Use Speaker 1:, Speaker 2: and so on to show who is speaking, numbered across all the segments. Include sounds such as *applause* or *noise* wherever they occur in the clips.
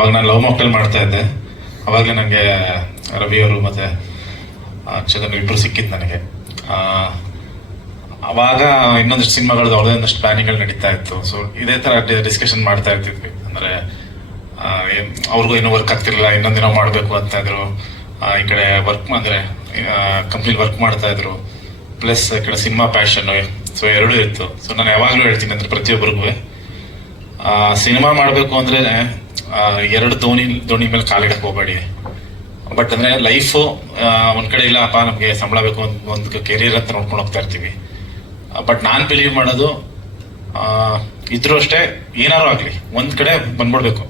Speaker 1: ಅವಾಗ ನಾನು love mocktail ಮಾಡ್ತಾ ಇದ್ದೆ. ಅವಾಗಲೇ ನನಗೆ ರವಿ ಅವರು ಮತ್ತೆ ಚಂದನ್ ಇಬ್ಬರು ಸಿಕ್ಕಿದ್ದು ನನಗೆ. ಅವಾಗ ಇನ್ನೊಂದಷ್ಟು ಸಿನಿಮಾಗಳದ್ದು ಅವ್ರದೇ ಒಂದಷ್ಟು ಪ್ಲಾನಿಂಗ್ಗಳು ನಡೀತಾ ಇತ್ತು. ಸೊ ಇದೇ ತರ ಡಿಸ್ಕಷನ್ ಮಾಡ್ತಾ ಇರ್ತಿದ್ವಿ. ಅಂದ್ರೆ ಅವ್ರಿಗೂ ಏನೋ ವರ್ಕ್ ಆಗ್ತಿರಲಿಲ್ಲ ಇನ್ನೊಂದಿನ ಮಾಡಬೇಕು ಅಂತ ಇದ್ರು. ಈ ಕಡೆ ವರ್ಕ್ ಅಂದ್ರೆ ಕಂಪ್ನಿ ವರ್ಕ್ ಮಾಡ್ತಾ ಇದ್ರು. ಪ್ಲಸ್ ಈ ಕಡೆ ಸಿನಿಮಾ ಪ್ಯಾಷನ್ ಸೊ ಎರಡೂ ಇತ್ತು. ಸೊ ನಾನು ಯಾವಾಗಲೂ ಹೇಳ್ತೀನಿ ಅಂದ್ರೆ ಪ್ರತಿಯೊಬ್ಬರಿಗೂ ಸಿನಿಮಾ ಮಾಡಬೇಕು ಅಂದ್ರೆ ಎರಡು ದೋಣಿ ದೋಣಿ ಮೇಲೆ ಕಾಲಿಡಕ್ಕೆ ಹೋಗಬೇಡಿ. ಬಟ್ ಅಂದ್ರೆ ಲೈಫು ಒಂದು ಕಡೆ ಇಲ್ಲ, ಅಪ್ಪ, ನಮ್ಗೆ ಸಂಬಳ ಬೇಕು ಒಂದು ಕೆರಿಯರ್ ಅಂತ ನೋಡ್ಕೊಂಡು ಹೋಗ್ತಾ ಇರ್ತೀವಿ. ಬಟ್ ನಾನು ಬಿಲೀವ್ ಮಾಡೋದು ಇದ್ರೂ ಅಷ್ಟೇ ಏನಾರು ಆಗಲಿ, ಒಂದು ಕಡೆ ಬಂದ್ಬಿಡ್ಬೇಕು.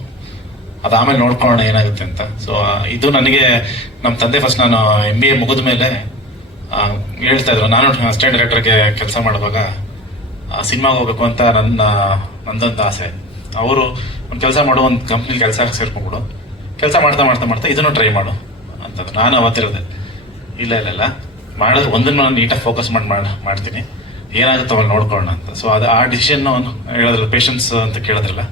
Speaker 1: ಅದು ಆಮೇಲೆ ನೋಡ್ಕೊಳ್ಳೋಣ ಏನಾಗುತ್ತೆ ಅಂತ. ಸೊ ಇದು ನನಗೆ ನಮ್ಮ ತಂದೆ ಫಸ್ಟ್ ನಾನು ಎಂ ಬಿ ಎ ಮುಗಿದ ಮೇಲೆ ಹೇಳ್ತಾ ಇದ್ರು. ನಾನು ಅಸಿಸ್ಟೆಂಟ್ ಡೈರೆಕ್ಟರ್ಗೆ ಕೆಲಸ ಮಾಡುವಾಗ ಸಿನಿಮಾಗೆ ಹೋಗ್ಬೇಕು ಅಂತ ನನ್ನ, ನಂದೊಂದು ಆಸೆ. ಅವರು ಒಂದು ಕೆಲಸ ಮಾಡೋ, ಒಂದು ಕಂಪ್ನಿ ಕೆಲಸ ಸೇರ್ಕೊಂಡ್ಬಿಡು. ಕೆಲಸ ಮಾಡ್ತಾ ಮಾಡ್ತಾ ಮಾಡ್ತಾ ಇದನ್ನು ಟ್ರೈ ಮಾಡು ಅಂತಂದು ನಾನು ಅವತ್ತಿರೋದೆ. ಇಲ್ಲ ಇಲ್ಲ ಇಲ್ಲ. ಮಾಡಿದ್ರೆ ಒಂದನ್ನು ನಾನು ನೀಟಾಗಿ ಫೋಕಸ್ ಮಾಡಿ, ಮಾಡ್- ಮಾಡ್ತೀನಿ. ಏನಾಗುತ್ತೆ ಅವಾಗ ನೋಡ್ಕೊಳ್ಳೋಣ ಅಂತ. ಸೊ ಅದು ಆ ಡಿಸಿಷನ್ ಹೇಳೋದಿಲ್ಲ ಪೇಷನ್ಸ್ ಅಂತ ಕೇಳೋದಿಲ್ಲ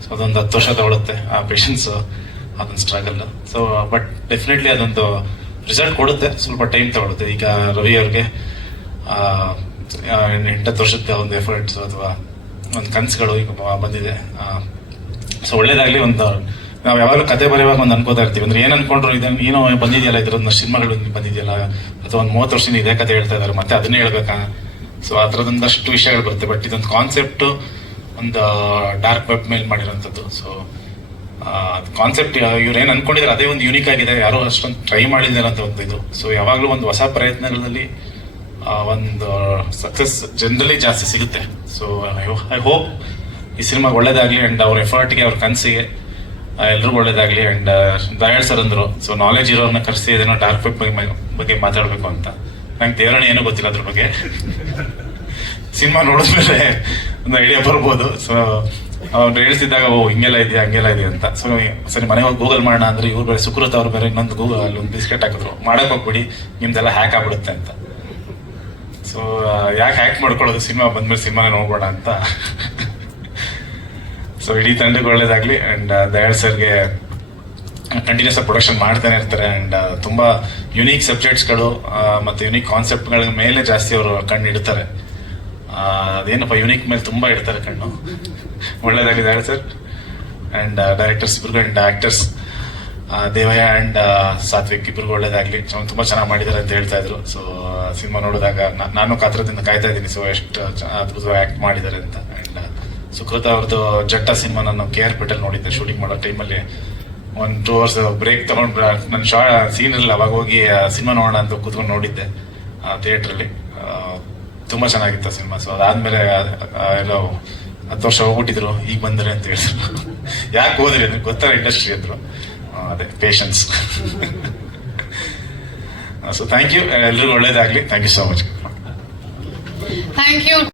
Speaker 1: ಸೊ ಅದೊಂದು ಹತ್ತು ವರ್ಷ ತಗೊಳುತ್ತೆ ಆ ಪೇಷನ್ಸ್ ಅದೊಂದು ಸ್ಟ್ರಗಲ್ ಸೊ ಬಟ್ ಡೆಫಿನೆಟ್ಲಿ ಅದೊಂದು ರಿಸಲ್ಟ್ ಕೊಡುತ್ತೆ. ಸ್ವಲ್ಪ ಟೈಮ್ ತಗೊಳುತ್ತೆ. ಈಗ ರವಿ ಅವ್ರಿಗೆ ಎಂಟತ್ತು ವರ್ಷದ ಒಂದು ಎಫರ್ಟ್ಸ್ ಅಥವಾ ಒಂದು ಕನಸುಗಳು ಈಗ ಬಂದಿದೆ. ಸೊ ಒಳ್ಳೇದಾಗ್ಲಿ ಒಂದು, ನಾವು ಯಾವಾಗಲೂ ಕತೆ ಬರೆಯುವಾಗ ಒಂದು ಅನ್ಕೋತಾ ಇರ್ತೀವಿ. ಅಂದ್ರೆ ಏನ್ ಅನ್ಕೊಂಡ್ರು ಇದನ್ನ ಏನೋ ಬಂದಿದೆಯಲ್ಲ ಇದ್ರೊಂದು ಸಿನಿಮಾಗಳು ಬಂದಿದೆಯಲ್ಲ, ಅಥವಾ ಒಂದು ಮೂವತ್ತು ವರ್ಷದಿಂದ ಇದೇ ಕತೆ ಹೇಳ್ತಾ ಇದಾರೆ, ಮತ್ತೆ ಅದನ್ನೇ ಹೇಳ್ಬೇಕಾ? ಸೊ ಆ ವಿಷಯಗಳು ಬರುತ್ತೆ. ಬಟ್ ಇದೊಂದು ಕಾನ್ಸೆಪ್ಟ್ ಒಂದು ಡಾರ್ಕ್ ವೆಬ್ ಮೇಲೆ ಮಾಡಿರೋಂಥದ್ದು. ಸೊ ಕಾನ್ಸೆಪ್ಟ್ ಇವ್ರು ಏನ್ ಅನ್ಕೊಂಡಿದ್ರೆ, ಅದೇ ಒಂದು ಯೂನಿಕ್ ಆಗಿದೆ. ಯಾರೋ ಅಷ್ಟೊಂದು ಟ್ರೈ ಮಾಡಿದ್ದಾರೆ ಅಂತ ಒಂದು ಇದು. ಸೊ ಯಾವಾಗಲೂ ಒಂದು ಹೊಸ ಪ್ರಯತ್ನಗಳಲ್ಲಿ ಒಂದು ಸಕ್ಸಸ್ ಜನರಲಿ ಜಾಸ್ತಿ ಸಿಗುತ್ತೆ. ಸೊ ಐ ಹೋಪ್ ಈ ಸಿನಿಮಾ ಒಳ್ಳೇದಾಗಲಿ ಅಂಡ್ ಅವ್ರ ಎಫರ್ಟ್ಗೆ ಅವ್ರ ಕನಸಿಗೆ ಎಲ್ರಿಗೂ ಒಳ್ಳೇದಾಗಲಿ ಅಂಡ್ ದಯಾಳ್ ಸರ್ ಅಂದರು. ಸೊ ನಾಲೆಜ್ ಇರೋರನ್ನ ಕರೆಸಿ ಏನೋ ಡಾರ್ಕ್ ವೆಬ್ ಬಗ್ಗೆ ಬಗ್ಗೆ ಮಾತಾಡಬೇಕು ಅಂತ. ನಂಗೆ ದೇವರಣ ಏನೂ ಗೊತ್ತಿಲ್ಲ ಅದ್ರ ಬಗ್ಗೆ. *laughs* ಸಿನಿಮಾ ನೋಡಿದ್ಮೇಲೆ ಒಂದು ಐಡಿಯಾ ಬರ್ಬೋದು. ಸೊ ಅವ್ರು ಹೇಳ್ತಿದ್ದಾಗ, ಓ, ಹಿಂಗೆಲ್ಲ ಇದೆಯಾ ಹಂಗೆಲ್ಲ ಇದೆಯಾ ಅಂತ. ಸೊ ಸರಿ ಮನೆ ಹೋಗಿ ಗೂಗಲ್ ಮಾಡೋಣ ಅಂದ್ರೆ ಇವ್ರು ಬೇರೆ ಸುಕೃತ ಅವ್ರು ಬೇರೆ ಇನ್ನೊಂದು ಗೂಗಲ್ ಒಂದು ಬಿಸ್ಕೆಟ್ ಹಾಕಿದ್ರು. ಮಾಡಕ್ ಹೋಗ್ಬಿಡಿ, ನಿಮ್ದೆಲ್ಲ ಹ್ಯಾಕ್ ಆಗ್ಬಿಡುತ್ತೆ ಅಂತ. ಸೊ ಯಾಕೆ ಹ್ಯಾಕ್ ಮಾಡ್ಕೊಳ್ಳೋದು ಸಿನಿಮಾ ಬಂದ್ಮೇಲೆ ಸಿನಿಮಾನೇ ನೋಡ್ಬೇಡ ಅಂತ. ಸೊ ಇಡೀ ತಂಡಕ್ಕೆ ಒಳ್ಳೇದಾಗ್ಲಿ ಅಂಡ್ ದಯಾಳ್ ಸರ್ಗೆ ಕಂಟಿನ್ಯೂಸ್ ಆಗಿ ಪ್ರೊಡಕ್ಷನ್ ಮಾಡ್ತಾನೆ ಇರ್ತಾರೆ ಅಂಡ್ ತುಂಬಾ ಯುನೀಕ್ ಸಬ್ಜೆಕ್ಟ್ಸ್ಗಳು ಮತ್ತೆ ಯುನೀಕ್ ಕಾನ್ಸೆಪ್ಟ್ಗಳ ಮೇಲೆ ಜಾಸ್ತಿ ಅವರು ಕಣ್ಣು ಇಡ್ತಾರೆ. ಅದೇನಪ್ಪ ಯುನೀಕ್ ಮೇಲೆ ತುಂಬಾ ಇಡ್ತಾರೆ ಕಣ್ಣು. ಒಳ್ಳೇದಾಗಿದೆ ದಯಾಳ್ ಸರ್ ಅಂಡ್ ಡೈರೆಕ್ಟರ್ಸ್ ಇಬ್ಬರಿಗೂ and actors Devaiah and Satvik ಇಬ್ಬರು ಒಳ್ಳೇದಾಗ್ಲಿ. ತುಂಬಾ ಚೆನ್ನಾಗಿ ಮಾಡಿದ್ದಾರೆ ಅಂತ ಹೇಳ್ತಾ ಇದ್ರು. ಸೊ ಸಿನಿಮಾ ನೋಡಿದಾಗ ನಾನು ಕಾತ್ರದಿಂದ ಕಾಯ್ತಾ ಇದ್ದೀನಿ. ಸೊ ಎಷ್ಟು ಅದ್ಭುತವಾಗಿ ಆಕ್ಟ್ ಮಾಡಿದ್ದಾರೆ ಅಂತ. ಅಂಡ್ ಸುಕೃತ ಅವ್ರದ್ದು ಜಟ್ಟ ಸಿನಿಮಾ ನಾನು ಕೆ ಆರ್ ಪೇಟಲ್ ನೋಡಿದ್ದೆ ಶೂಟಿಂಗ್ ಮಾಡೋ ಟೈಮಲ್ಲಿ ಒಂದು ಟೂ ಅವರ್ಸ್ ಬ್ರೇಕ್ ತಗೊಂಡು ನನ್ನ ಶಾ ಸೀನ್ ಇರಲಿಲ್ಲ. ಅವಾಗ ಹೋಗಿ ಸಿನಿಮಾ ನೋಡೋಣ ಅಂತ ಕೂತ್ಕೊಂಡು ನೋಡಿದ್ದೆ ಥಿಯೇಟ್ರಲ್ಲಿ ತುಂಬಾ ಚೆನ್ನಾಗಿತ್ತು ಸಿನಿಮಾ. ಸೊ ಅದಾದ್ಮೇಲೆ ಮೇಲೆ ಎಲ್ಲೋ ಹತ್ತು ವರ್ಷ ಹೋಗ್ಬಿಟ್ಟಿದ್ರು. ಈಗ ಬಂದ್ರೆ ಅಂತ ಹೇಳಿದ್ರು. *laughs* ಯಾಕೆ ಹೋದ್ರಿ ಅಂದ್ರೆ ಗೊತ್ತಾರ ಇಂಡಸ್ಟ್ರಿ ಅಂದ್ರು ಅದೇ ಪೇಷನ್ಸ್ ಸೊ ಥ್ಯಾಂಕ್ ಯು ಎಲ್ರಿಗೂ ಒಳ್ಳೇದಾಗಲಿ. Thank you so much thank you